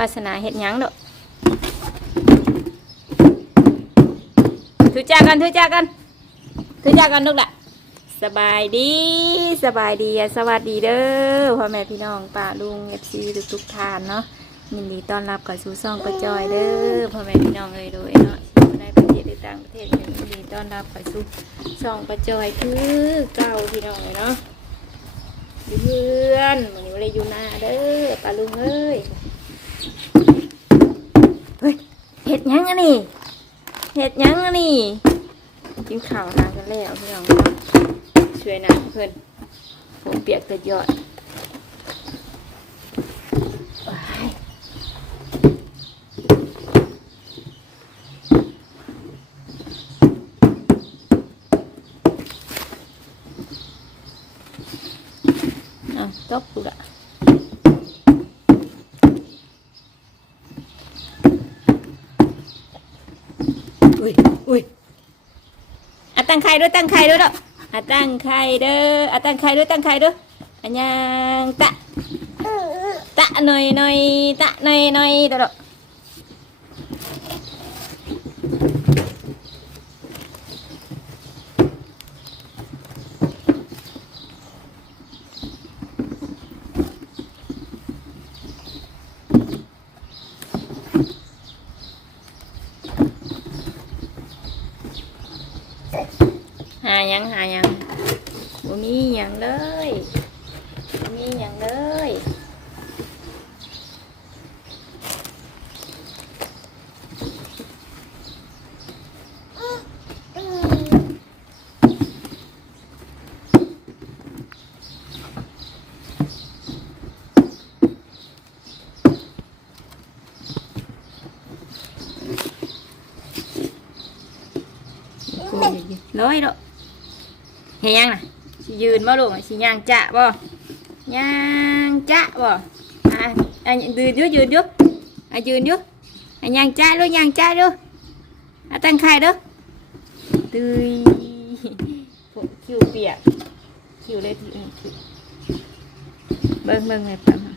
วาสนาเฮ็ดยังเด้อถือจ้ากันถือจ้ากันถือจ้ากันลูกละสบายดีสบายดีสวัสดีเด้อพ่อแม่พี่น้องป้าลุงเอฟซีทุกทุกๆท่านเนาะยินดีต้อนรับกับสู่ซองกระจอยเด้อพ่อแม่พี่น้องเลยโดยเนาะในประเทศหรือต่างประเทศยินดีต้อนรับกับสู่ซองกระจอยคือเก่าพี่น้องเลยเนาะเพื่อนวันนี้ไม่ได้อยู่หน้าเด้อป้าลุงเอ้ย เฮ้ย เห็ดยังอันนี่เห็ดยังอันนี่กินข้าวหากันแล้วพี่น้องช่วยนะเพื่อนผมเปียกต่ยอดยอาตบกูละ อุ้ยอุ้ยอะตั้งไข่ด้วยตั้งไข่ด้วยเด้ออะตั้งไข่เด้ออะตั้งไข่ด้วยตั้งไข่ด้วยอันยังตะตะหน่อยหน่อยตะหน่อยหน่อยเด้อ ยังหายังบ่มีหยังเลยบ่มีหยังเลยร้อยดอก เฮียงน่ะสิยืนบ่ลูกสิย่างจะบ่ย่างจะบ่อะอะยืนอยู่ยืนอยู่อะยืนอยู่อะย่างจะลูกย่างจะดูอะตั้งไข่เด้อตุยพวกคิวเปียกคิวเลยที่อื่นคิวเบิ่งเบิ่งเลยปัง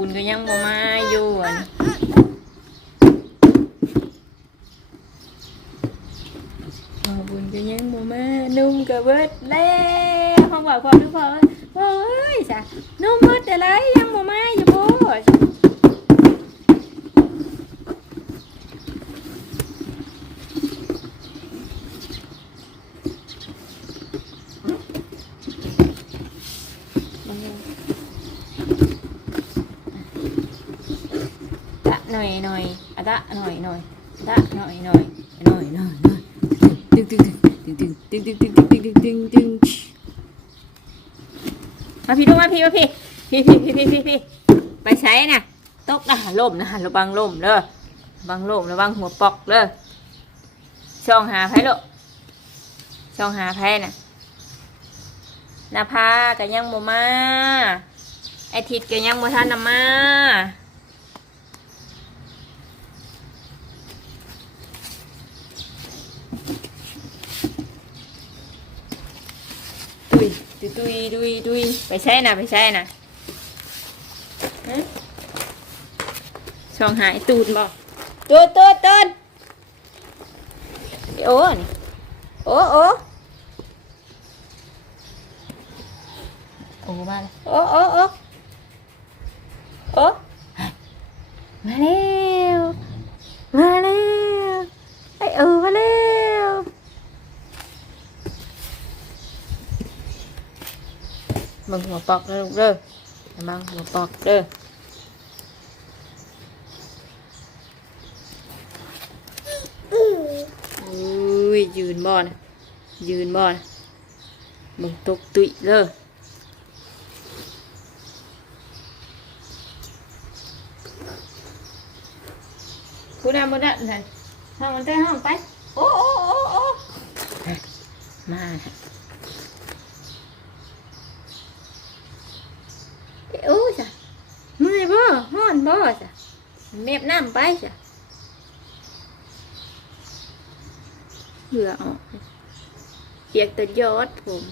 บุญก็ยังบ่มาอยู่อันนี้พอบุญก็ยังบ่มานุ่มก็เบิดแล้วห้องบอกพ่อทุกพ่อว่าพ่อเอ้ยจ้ะนุ่มหมดอะไรยังบ่มาอยู่บ่ตะห น่อยหน่อยอะตะหน่อยหน่อยตะหน่อยหน่อยหน่อยหน่อยหน่อยตึงตึงตึงตึงตึงตึงตึงตึงตึงตึงตึงตึงมาพี่ดูมาพี่มาพี่พี่พี่พี่พี่พี่ไปใช้น่ะตกนะล่มนะระวังล่มเด้อระวังล่มระวังหัวปอกเด้อช่องหาไพ่ลูกช่องหาไพ่น่ะนาภาก็ยังบ่มาไอทิดก็ยังบ่ทันนำมา ตุ ยตุยตุยตุยตุยไปใช่นะไปใช่นะฮะช่องหายตูดบ่ตูดตูดตูดโอ้นี่โอ้โอ้โอ้มาเลยโอ้โอ้โอ้โอ้มาเร็วมาเร็วไอเออมาเร็ว มึงหัวปอกเด้อลูกเด้อมังหัวปอกเด้ออุ้ยยืนบ่นยืนบ่นมึงตกตุยเด้อพูดได้พูดได้ไหนห้องมันได้ห้องไป โอ้โอ้โอ้โอ้มาโอ้จ้ะเมื่อยบ่ห้อนบ่จ้ะ เม็บน้ำไปจ้ะเหลือออกเปียกแต่ยอดผม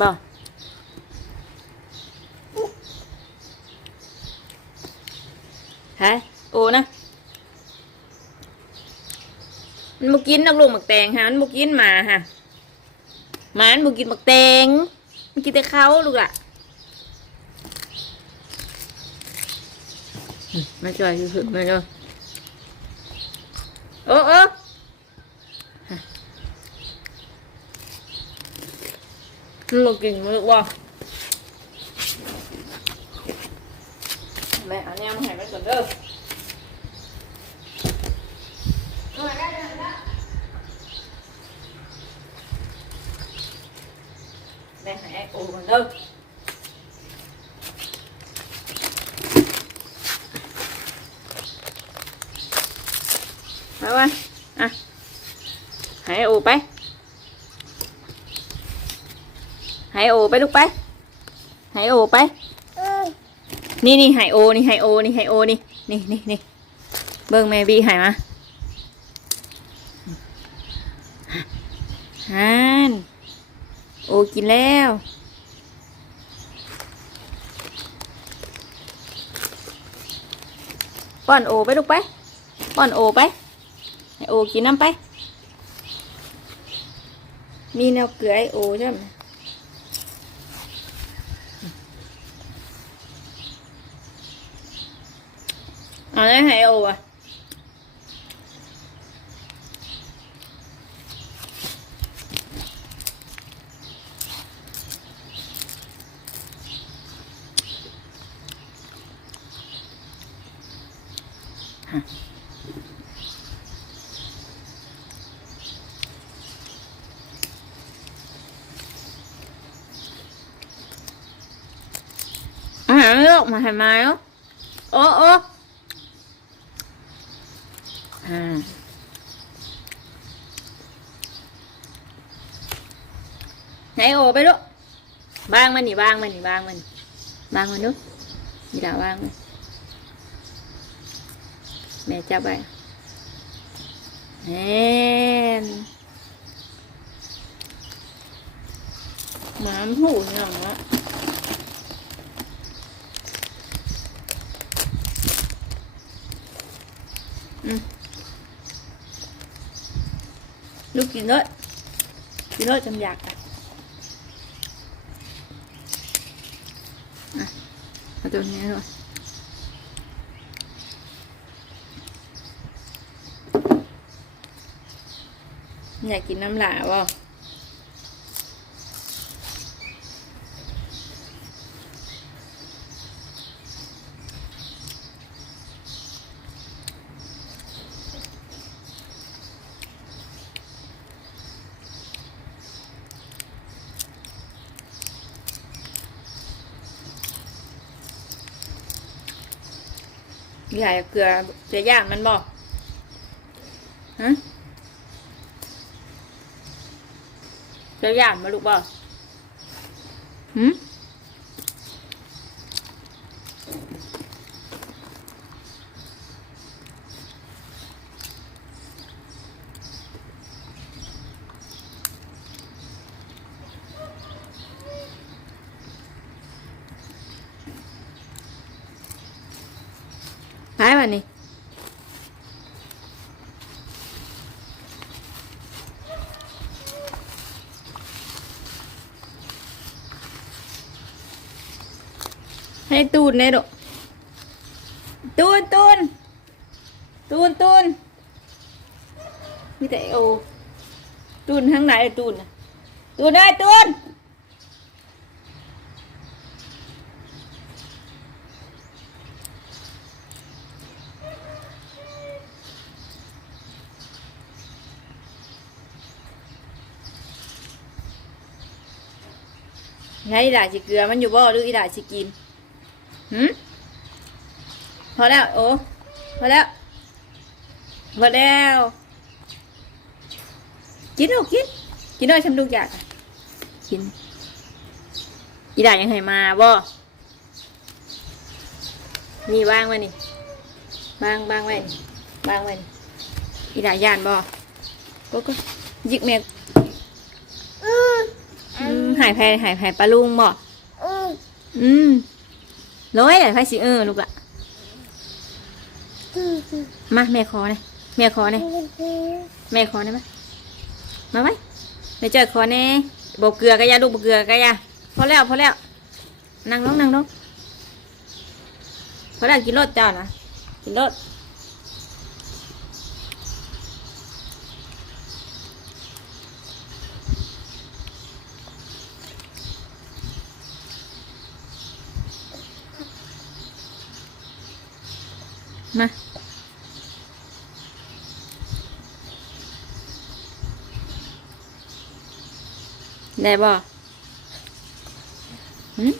หายบ่หายโอ้นะมันบุกินนักลูกหมักแตงฮะมันบุกินหมาฮะหมามันบุกินหมักแตงมันกินแต่เขาลูกอะมาช่วยคือมาช่วยโอ้โอ้ ลูกกินมาลูกว่าแม่เอาเนี่ยมาให้มันก่อนเด้อแม่ให้ไอ้โอ้ก่อนเด้อ ไปวะอะใหายโอไปใหายโอ ไปลูกไปใหายโอไป นี่นี่ใหายโอนี่ใหายโอนี่ใหายโอนี่นี่นี่นี่เบิ่งแม่บีใหายมาฮันโอกินแล้วป้อนโอไปลูกไปป้อนโอไปให้โอกินน้ำไป มีแนวเกลือไอโอใช่ไหม เอาได้ให้โออะอา หารลูกมาให้มาเนโอไปลูกบางมันนี่บางมันนี่บางมันบางมันลูกนี่ดาวบางมันแม่จับไปแอนหมาหูหนังละอืม ลูกกินเลยกินเลยจำอยากอะมาตัวนี้เลยอยากกินน้ำหลาบ่ะ ยากเกลือเกลือย่างมันบอกฮะเกลือย่างมาลูกบ่หืม ให้ตูนแน่ดอกตูนตูนตูนตูนมีแต่โอตูนข้างไหนอตูนตูนเอ้ตูนไงอีหล่าสิเกลือมันอยู่บ่หรืออีหล่าสิกิน หืมพอแล้วโอ้พอแล้วพอแล้วกินเอากินกินหน่อยชำดุกอยากอะกินอีหล่ายังให้มาบ่มีวางไว้นี่วางวางไว้นี่วางไว้นี่อีหล่าย่านบ่ก็ก็ยิกแม่อืมอืมหายแพ้หายแพ้ปลาลุงบ่อืมอืม ร้อยอะไฟสิเออลูกละอืมมาแม่ขอเน่ยแม่ขอเน่ยแม่ขอเน่ยมามาไว้แม่เจอขอเน่บอกเกลือกะยาลูกบอกเกลือกะยาพอแล้วพอแล้วนั่งลงนั่งลงพอแล้วกินรสจ้านะกินรส มาได้บ่หืม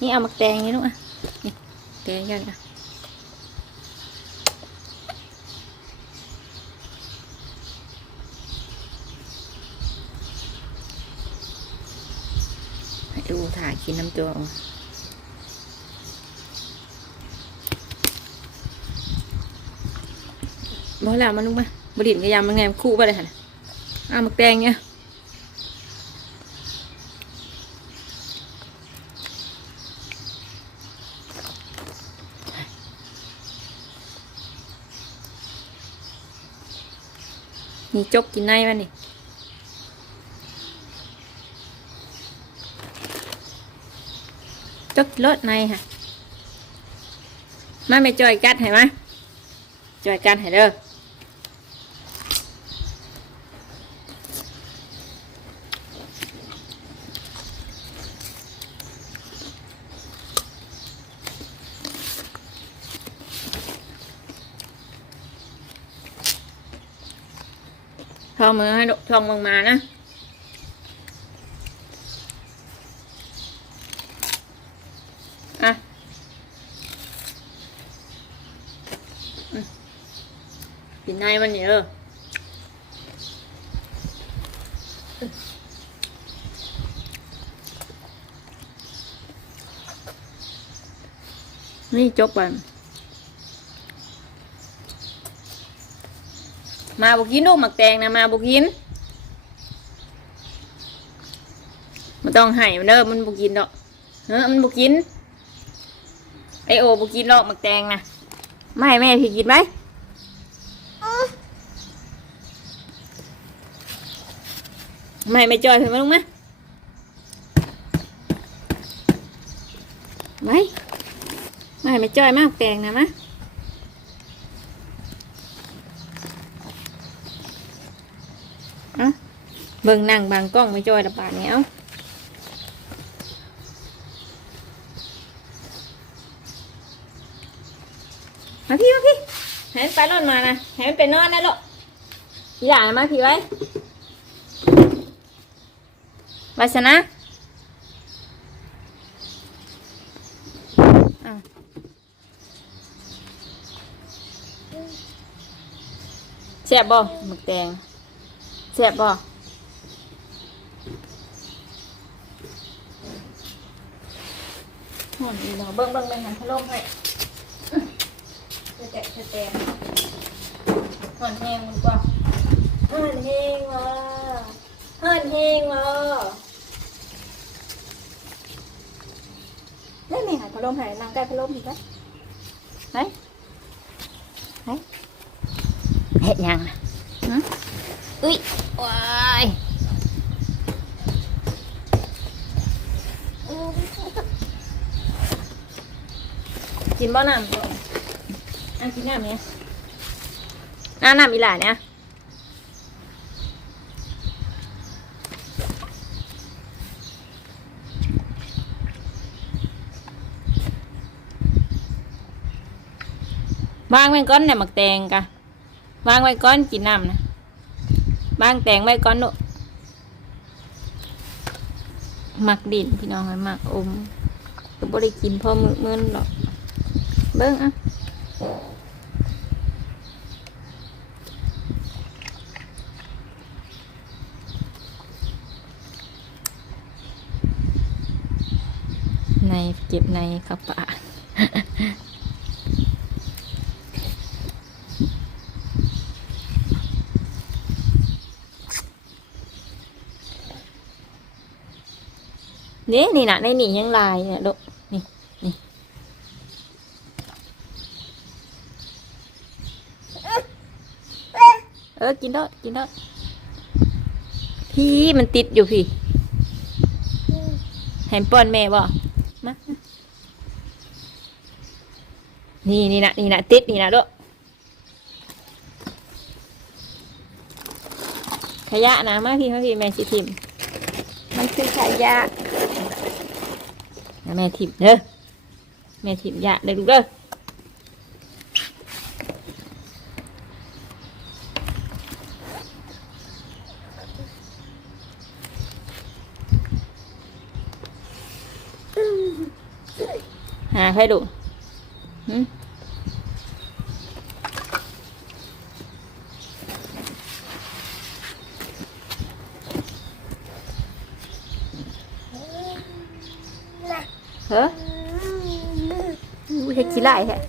นี่เอามาแตงนี่ลูกอะนี่แตงกันอะให้ดูถ่ายกินน้ำตัวเอา บ่แล้วมันลูกมาบดินกระยำมันไงมันคู่ไปเลยค่ะเอามาแตงเนี่ยนี่จกกินในมันนี่จกกินรสในค่ะมาไม่จอยกัดให้มาจอยกัดให้เด้อ ทองมือให้ลูกทองมึงมานะอะกินในมันนี่เออนี่จกไป มาบุกินลูกหมักแตงนะมาบุกินมันต้องให้มันเด้อมันบุกินดอกเฮ้อมันบุกินไอโอบุกินหรอกหมักแตงนะไม่แม่พี่กินไหมไม่ไม่จอยเถอะมาลุงมไว้ไม่ไม่จอยมากแตงนะมะเอาเบิ่งนั่งบางกล้องไม่จอยระบาดเนี้เอามาพี่มาพี่ให้มันไปนอนมานะให้มันไปนอนนะลูกพี่หลานมาพี่ไว้วาสนะแซ่บบ่หมึกแดงแซ่บบ่ หอนอีเนาะเบิ่งเบิ่งเบิ่งหันพัดลมให้จะแตะจะแตะหอนแห้งมันกว่าหอนแห้งว่ะหอนแห้งว่ะได้ไหมหันพัดลมให้นั่งใกล้พัดลมดีกไหมไหนไหนเห็ดยังอุ้ยว้าย กินบ่น้ำบ่อะกินน้ำเนี่ยน้ำน้ำอีหล่าเนี่ยวางไว้ก้อนเนี่ยหมักแตงกะวางไว้ก้อนกินน้ำนะวางแตงไว้ก้อนลูกหมักดินพี่น้องให้หมักอมก็บ่ได้กินเพอมือมืนหรอก เบิ้งอะในเก็บในกระป๋านี่นี่นะในหนียังลายเนี่ยลูกนี่นี่เออกินได้กินได้พี่มันติดอยู่พี่แฮมป้อนแม่บ่มานี่นี่นะนี่นะติดนี่นะลูกขยะนะมาพี่มาพี่แม่สิทิมมันคือขยะนะแม่ทิมเด้อแม่ทิมยะเด้อลูกเด้อหาใครดูหึเฮ้ออุ้ยเฮ็ดขี้ไล่แฮะ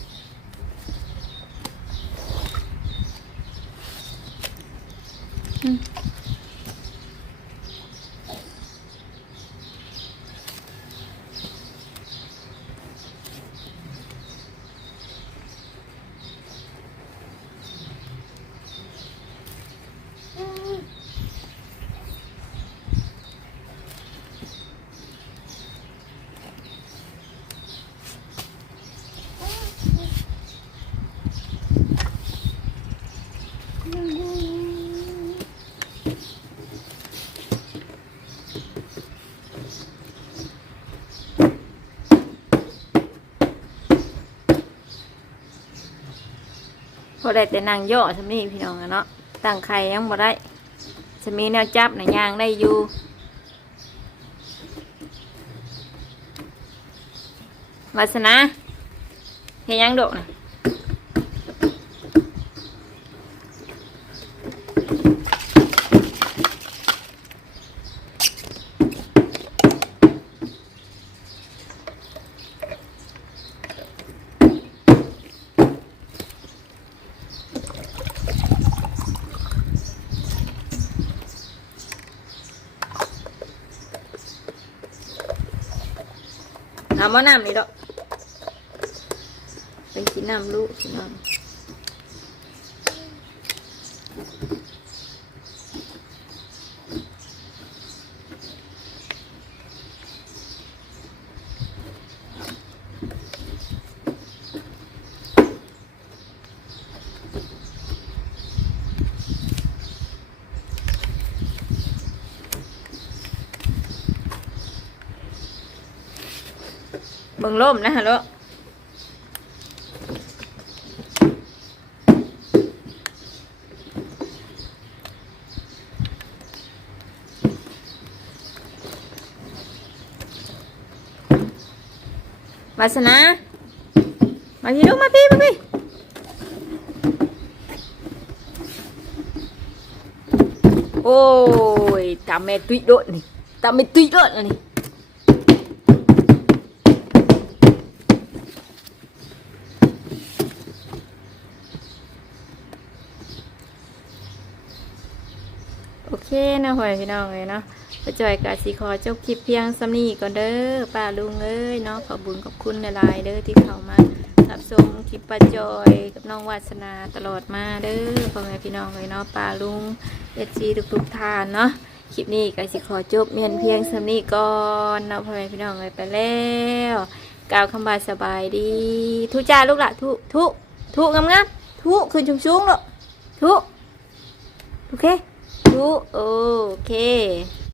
พอได้แต่นางย่อสมีพี่น้องอะเนาะตั้งไข่ยังบ่ได้สมีแนวจับในะยางได้อยู่วาสนาเฮ็ดหยังโดกนะ เอามาน้ำนี่ดอกเป็นกินน้ำลูกพี่น้ำ เบิ่งล่มนะฮะลูกวาสนามาพี่ลูกมาพี่มาพี่โอ้ยตามแม่ตุ้ยโดดนี่ตามแม่ตุ้ยโดดอัน เคนะหอยพี่น้องเลยเนาะไปจอยกาสีขอจบคลิปเพียงสำนีก่อนเด้อป้าลุงเอ้ยเนาะขอบบุญขอบคุณหลายๆเด้อที่เข้ามารับชมคลิปป้าจอยกับน้องวาสนาตลอดมาเด้อพ่อแม่พี่น้องเลยเนาะป้าลุงเอซีทุกๆทานเนาะคลิปนี้ก็สิขอจบเมียนเพียงสำนีก่อนเนาะพ่อแม่พี่น้องเลยไปแล้วกล่าวคำบาสบายดีทุจ้าลูกหละทุทุทุงามๆทุขึ้นชุ่มๆลูกทุโอเคุโอเค